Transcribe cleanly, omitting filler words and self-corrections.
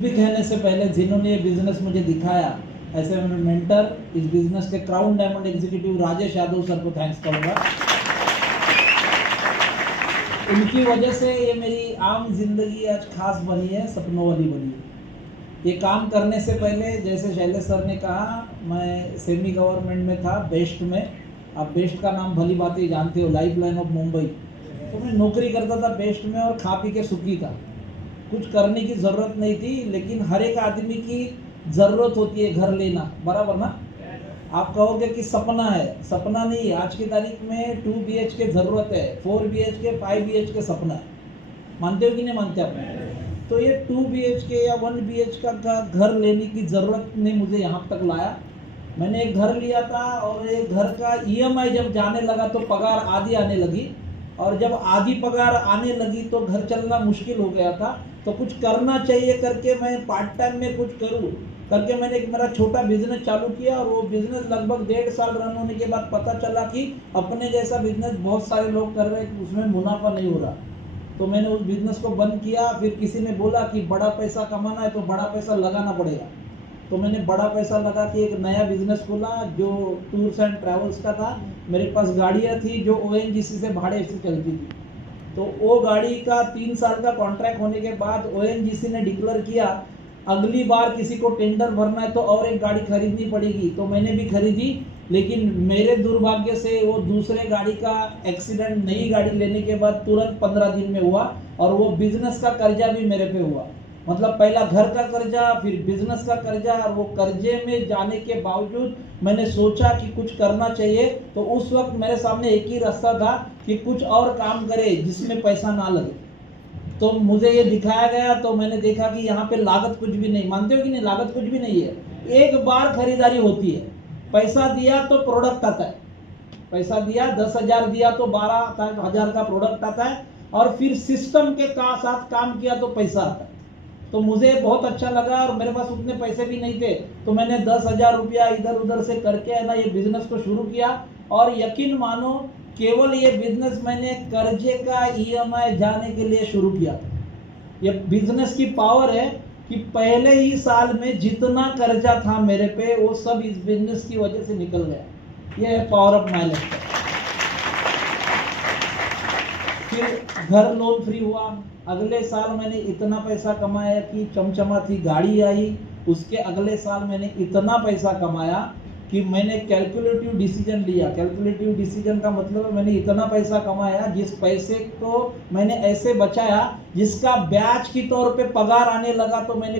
भी कहने से पहले जिन्होंने ये बिजनेस मुझे दिखाया, ऐसे मेरे मेंटर, इस बिजनेस के crown diamond executive Rajesh Yadav sir को थैंक्स करूंगा। उनकी वजह से ये मेरी आम जिंदगी आज खास बनी है, सपनों वाली बनी है। ये काम करने से पहले जैसे शैलेश सर ने कहा, मैं सेमी गवर्नमेंट में था, बेस्ट में। आप बेस्ट का नाम भली बात ही जानते हो, लाइफ लाइन ऑफ मुंबई। तो मैं नौकरी करता था बेस्ट में और खा पी के सुखी था। कुछ करने की ज़रूरत नहीं थी, लेकिन हर एक आदमी की ज़रूरत होती है घर लेना, बराबर ना। आप कहोगे कि सपना है, सपना नहीं। आज की तारीख में 2 BHK ज़रूरत है, 4 BHK 5 BHK सपना है। मानते हो कि नहीं मानते आप? तो ये 2 BHK या 1 BHK का घर लेने की ज़रूरत ने मुझे यहाँ तक लाया। मैंने एक घर लिया था और एक घर का EMI जब जाने लगा तो पगार आधी आने लगी, और जब आधी पगार आने लगी तो घर चलना मुश्किल हो गया था। तो कुछ करना चाहिए करके मैं पार्ट टाइम में कुछ करूँ करके मैंने एक मेरा छोटा बिजनेस चालू किया, और वो बिजनेस लगभग 1.5 साल रन होने के बाद पता चला कि अपने जैसा बिजनेस बहुत सारे लोग कर रहे हैं, उसमें मुनाफा नहीं हो रहा। तो मैंने उस बिजनेस को बंद किया। फिर किसी ने बोला कि बड़ा पैसा कमाना है तो बड़ा पैसा लगाना पड़ेगा। तो मैंने बड़ा पैसा लगा के एक नया बिजनेस खोला जो टूर्स एंड ट्रैवल्स का था। मेरे पास गाड़ियाँ थी जो ONGC से भाड़े से चलती थी। तो वो गाड़ी का 3 साल का कॉन्ट्रैक्ट होने के बाद ONGC ने डिक्लेयर किया, अगली बार किसी को टेंडर भरना है तो और एक गाड़ी खरीदनी पड़ेगी। तो मैंने भी खरीदी, लेकिन मेरे दुर्भाग्य से वो दूसरे गाड़ी का एक्सीडेंट नई गाड़ी लेने के बाद तुरंत 15 दिन में हुआ, और वो बिजनेस का कर्जा भी मेरे पे हुआ। मतलब पहला घर का कर्जा, फिर बिजनेस का कर्जा, और वो कर्जे में जाने के बावजूद मैंने सोचा कि कुछ करना चाहिए। तो उस वक्त मेरे सामने एक ही रास्ता था कि कुछ और काम करे जिसमें पैसा ना लगे। तो मुझे ये दिखाया गया, तो मैंने देखा कि यहाँ पे लागत कुछ भी नहीं। मानते हो कि नहीं? लागत कुछ भी नहीं है। एक बार खरीदारी होती है, पैसा दिया तो प्रोडक्ट आता है। पैसा दिया 10,000 दिया तो 12,000 का प्रोडक्ट आता है, और फिर सिस्टम के साथ काम किया तो पैसा आता है। तो मुझे बहुत अच्छा लगा, और मेरे पास उतने पैसे भी नहीं थे। तो मैंने 10,000 रुपया इधर उधर से करके है ना ये बिजनेस को शुरू किया। और यकीन मानो, केवल ये बिजनेस मैंने कर्जे का EMI जाने के लिए शुरू किया था। ये बिजनेस की पावर है कि पहले ही साल में जितना कर्जा था मेरे पे वो सब इस बिजनेस की वजह से निकल गया। ये है पावर ऑफ माय लाइफ। फिर घर लोन फ्री हुआ। अगले साल मैंने इतना पैसा कमाया कि चमचमाती गाड़ी आई। उसके अगले साल मैंने इतना पैसा कमाया कि मैंने कैलकुलेटिव डिसीजन लिया। कैलकुलेटिव डिसीजन का मतलब है मैंने इतना पैसा कमाया जिस पैसे को मैंने ऐसे बचाया जिसका ब्याज के तौर पे पगार आने लगा। तो मैंने